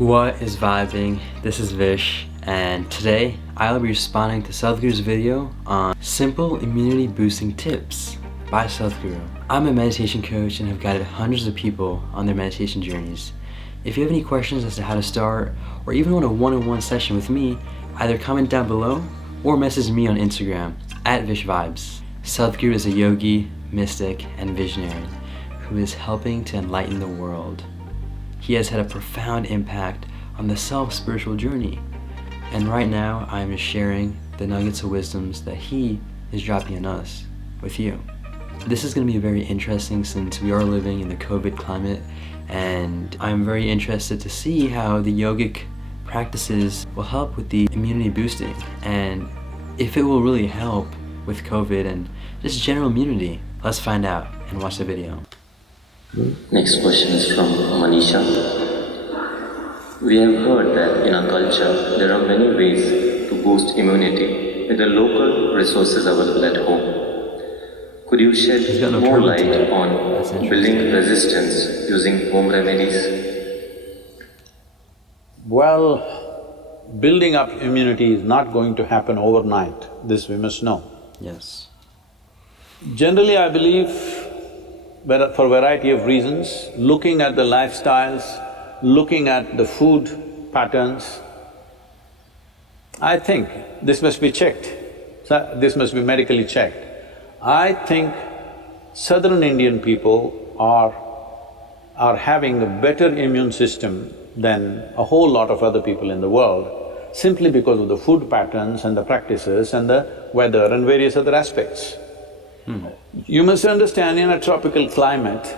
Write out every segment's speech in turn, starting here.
What is vibing? This is Vish, and today I'll be responding to Sadhguru's video on simple immunity boosting tips by Sadhguru. I'm a meditation coach and have guided hundreds of people on their meditation journeys. If you have any questions as to how to start, or even want a one-on-one session with me, either comment down below or message me on Instagram at VishVibes. Sadhguru is a yogi, mystic, and visionary who is helping to enlighten the world. He has had a profound impact on the self-spiritual journey. And right now, I am just sharing the nuggets of wisdoms that he is dropping on us with you. This is going to be very interesting since we are living in the COVID climate, and I'm very interested to see how the yogic practices will help with the immunity boosting and if it will really help with COVID and just general immunity. Let's find out and watch the video. Next question is from Manisha. We have heard that in our culture there are many ways to boost immunity with the local resources available at home. Could you shed more light on building resistance using home remedies? Well, building up immunity is not going to happen overnight, this we must know. Yes. Generally, I believe for a variety of reasons, looking at the lifestyles, looking at the food patterns, I think this must be checked, this must be medically checked. I think southern Indian people are having a better immune system than a whole lot of other people in the world, simply because of the food patterns and the practices and the weather and various other aspects. You must understand, in a tropical climate,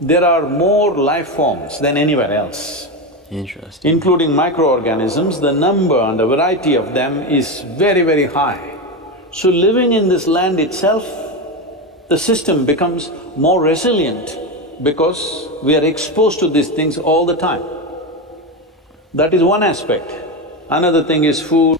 there are more life forms than anywhere else. Interesting. Including microorganisms, the number and the variety of them is very, very high. So living in this land itself, the system becomes more resilient because we are exposed to these things all the time. That is one aspect. Another thing is food.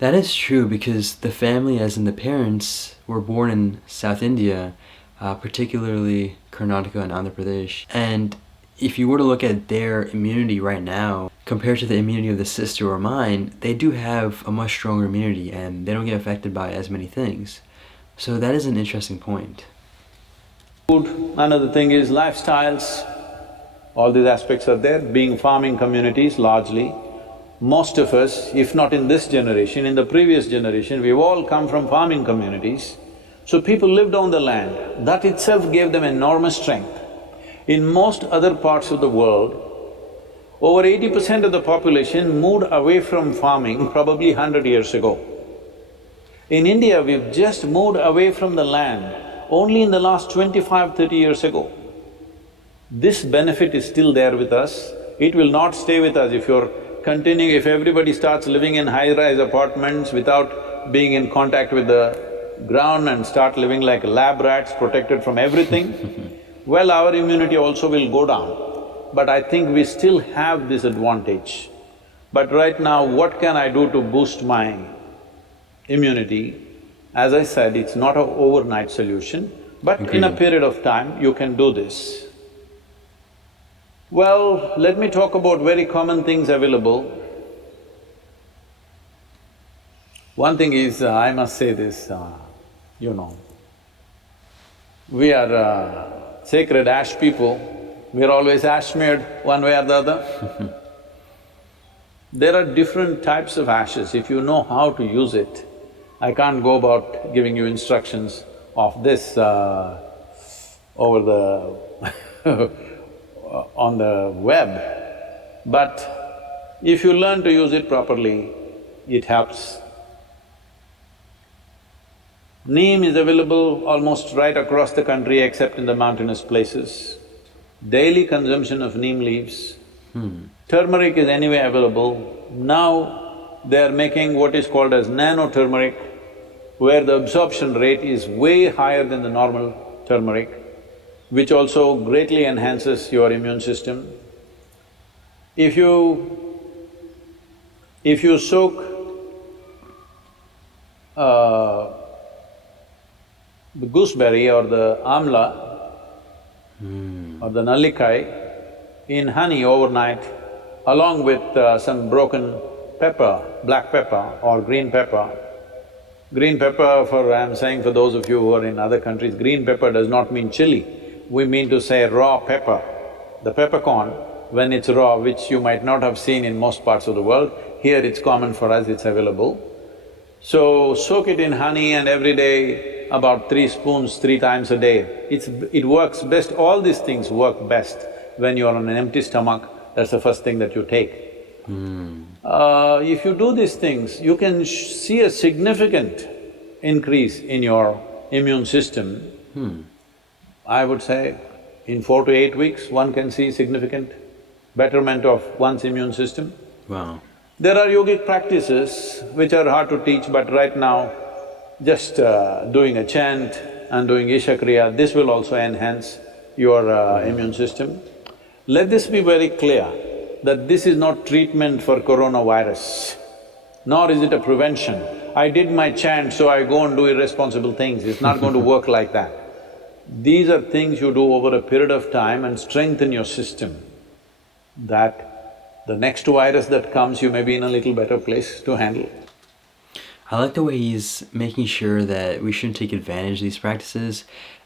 That is true because the family, as in the parents, were born in South India, particularly Karnataka and Andhra Pradesh. And if you were to look at their immunity right now, compared to the immunity of the sister or mine, they do have a much stronger immunity and they don't get affected by as many things. So that is an interesting point. Food, another thing is lifestyles. All these aspects are there, being farming communities largely. Most of us, if not in this generation, in the previous generation, we've all come from farming communities. So people lived on the land, that itself gave them enormous strength. In most other parts of the world, over 80% of the population moved away from farming probably 100 years ago. In India, we've just moved away from the land only in the last 25–30 years ago. This benefit is still there with us. It will not stay with us if if everybody starts living in high-rise apartments without being in contact with the ground and start living like lab rats protected from everything, well, our immunity also will go down. But I think we still have this advantage. But right now, what can I do to boost my immunity? As I said, it's not an overnight solution, but in a period of time, you can do this. Well, let me talk about very common things available. One thing is, I must say this, we are sacred ash people, we are always ash smeared one way or the other. There are different types of ashes, if you know how to use it. I can't go about giving you instructions of this over the on the web, but if you learn to use it properly, it helps. Neem is available almost right across the country except in the mountainous places. Daily consumption of neem leaves. Turmeric is anyway available. Now they are making what is called as nano-turmeric, where the absorption rate is way higher than the normal turmeric, which also greatly enhances your immune system. If you soak the gooseberry or the amla or the nallikai in honey overnight, along with some broken pepper, black pepper or green pepper. Green pepper, I'm saying for those of you who are in other countries, green pepper does not mean chili. We mean to say raw pepper. The peppercorn, when it's raw, which you might not have seen in most parts of the world, here it's common for us, it's available. So, soak it in honey and every day about 3 spoons, 3 times a day. It works best, all these things work best when you're on an empty stomach, that's the first thing that you take. If you do these things, you can see a significant increase in your immune system. I would say in 4 to 8 weeks, one can see significant betterment of one's immune system. Wow. There are yogic practices which are hard to teach, but right now, just doing a chant and doing Isha Kriya, this will also enhance your immune system. Let this be very clear, that this is not treatment for coronavirus, nor is it a prevention. I did my chant, so I go and do irresponsible things, it's not going to work like that. These are things you do over a period of time and strengthen your system, that the next virus that comes, you may be in a little better place to handle. I like the way he's making sure that we shouldn't take advantage of these practices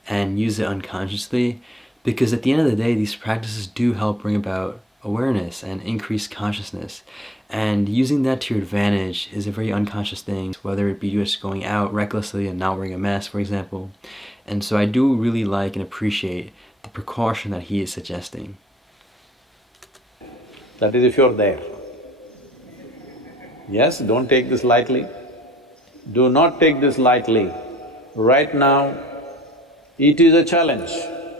and use it unconsciously, because at the end of the day, these practices do help bring about awareness and increased consciousness. And using that to your advantage is a very unconscious thing, whether it be just going out recklessly and not wearing a mask, for example. And so I do really like and appreciate the precaution that he is suggesting. That is if you're there. Yes, don't take this lightly. Do not take this lightly. Right now, it is a challenge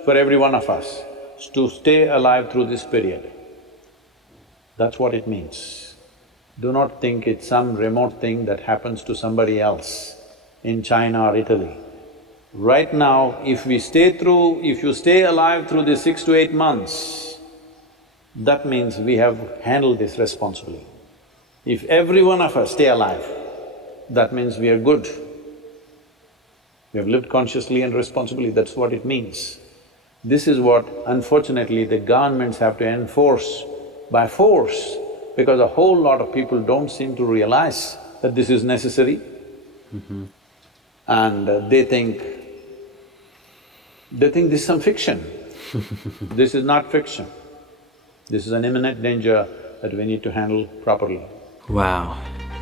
for every one of us to stay alive through this period. That's what it means. Do not think it's some remote thing that happens to somebody else in China or Italy. Right now, if you stay alive through these 6 to 8 months, that means we have handled this responsibly. If every one of us stay alive, that means we are good. We have lived consciously and responsibly, that's what it means. This is what, unfortunately, the governments have to enforce by force, because a whole lot of people don't seem to realize that this is necessary. And they think this is some fiction. This is not fiction. This is an imminent danger that we need to handle properly. Wow,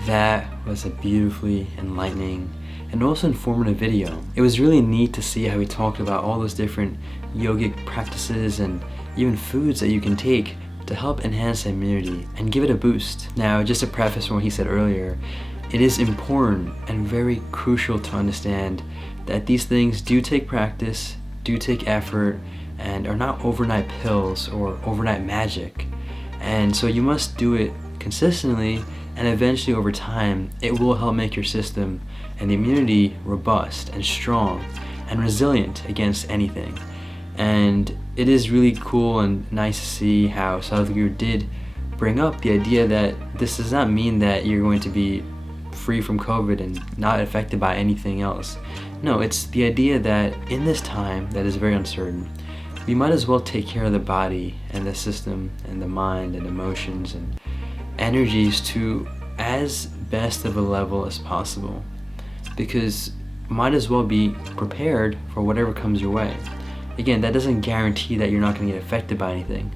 that was a beautifully enlightening and also informative video. It was really neat to see how he talked about all those different yogic practices and even foods that you can take to help enhance immunity and give it a boost. Now, just to preface from what he said earlier, it is important and very crucial to understand that these things do take practice, do take effort, and are not overnight pills or overnight magic. And so you must do it consistently, and eventually over time, it will help make your system and the immunity robust and strong and resilient against anything. And it is really cool and nice to see how Sadhguru did bring up the idea that this does not mean that you're going to be free from COVID and not affected by anything else. No, it's the idea that in this time that is very uncertain, we might as well take care of the body and the system and the mind and emotions and energies to as best of a level as possible, because might as well be prepared for whatever comes your way. Again, that doesn't guarantee that you're not going to get affected by anything,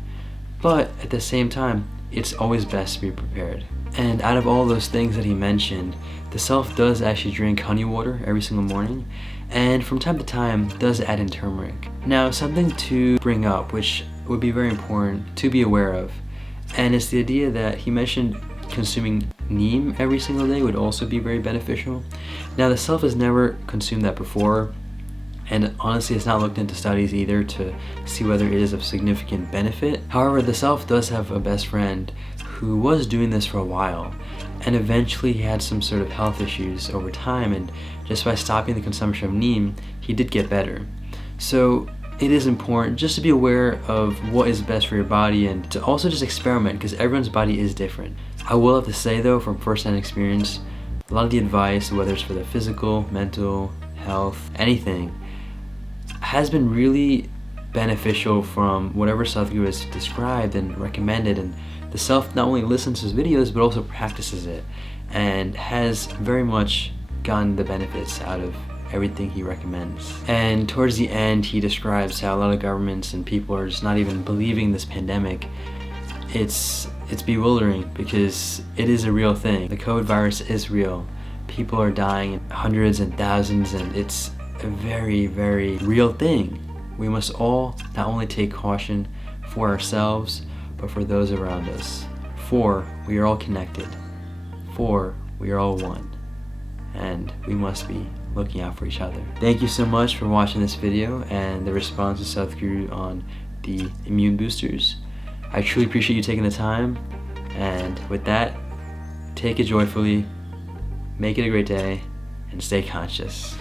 but at the same time, it's always best to be prepared. And out of all those things that he mentioned, the self does actually drink honey water every single morning, and from time to time does add in turmeric. Now, something to bring up, which would be very important to be aware of, and it's the idea that he mentioned consuming neem every single day would also be very beneficial. Now, the self has never consumed that before, and honestly it's not looked into studies either to see whether it is of significant benefit. However, the self does have a best friend who was doing this for a while, and eventually he had some sort of health issues over time, and just by stopping the consumption of neem, he did get better. So it is important just to be aware of what is best for your body, and to also just experiment, because everyone's body is different. I will have to say though, from first-hand experience, a lot of the advice, whether it's for the physical, mental, health, anything, has been really beneficial from whatever Sadhguru has described and recommended, and the self not only listens to his videos but also practices it and has very much gotten the benefits out of everything he recommends. And towards the end, he describes how a lot of governments and people are just not even believing this pandemic. It's bewildering because it is a real thing. The COVID virus is real. People are dying in hundreds and thousands, and it's a very, very real thing. We must all not only take caution for ourselves, but for those around us. For we are all connected. For we are all one. And we must be looking out for each other. Thank you so much for watching this video and the response to Sadhguru on the immune boosters. I truly appreciate you taking the time, and with that, take it joyfully, make it a great day, and stay conscious.